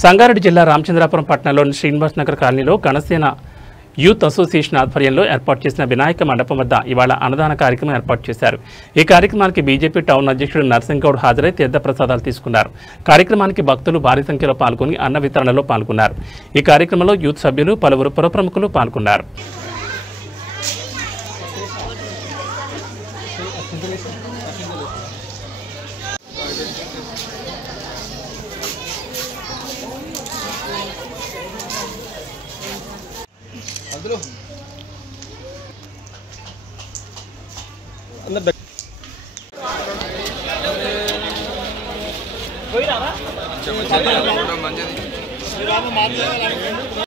సంగారెడ్డి జిల్లా రామచంద్రాపురం పట్టణంలోని శ్రీనివాస్ నగర్ కాలనీలో ఘనసేన యూత్ అసోసియేషన్ ఆధ్వర్యంలో ఏర్పాటు చేసిన వినాయక మండపం వద్ద ఇవాళ అన్నదాన కార్యక్రమం ఏర్పాటు చేశారు. ఈ కార్యక్రమానికి బీజేపీ టౌన్ అధ్యక్షుడు నర్సింగ్ గౌడ్ హాజరై తీర్థ ప్రసాదాలు తీసుకున్నారు. కార్యక్రమానికి భక్తులు భారీ సంఖ్యలో పాల్గొని అన్న వితరణలో పాల్గొన్నారు. ఈ కార్యక్రమంలో యూత్ సభ్యులు పలువురు పుర ప్రముఖులు పాల్గొన్నారు. మంచిది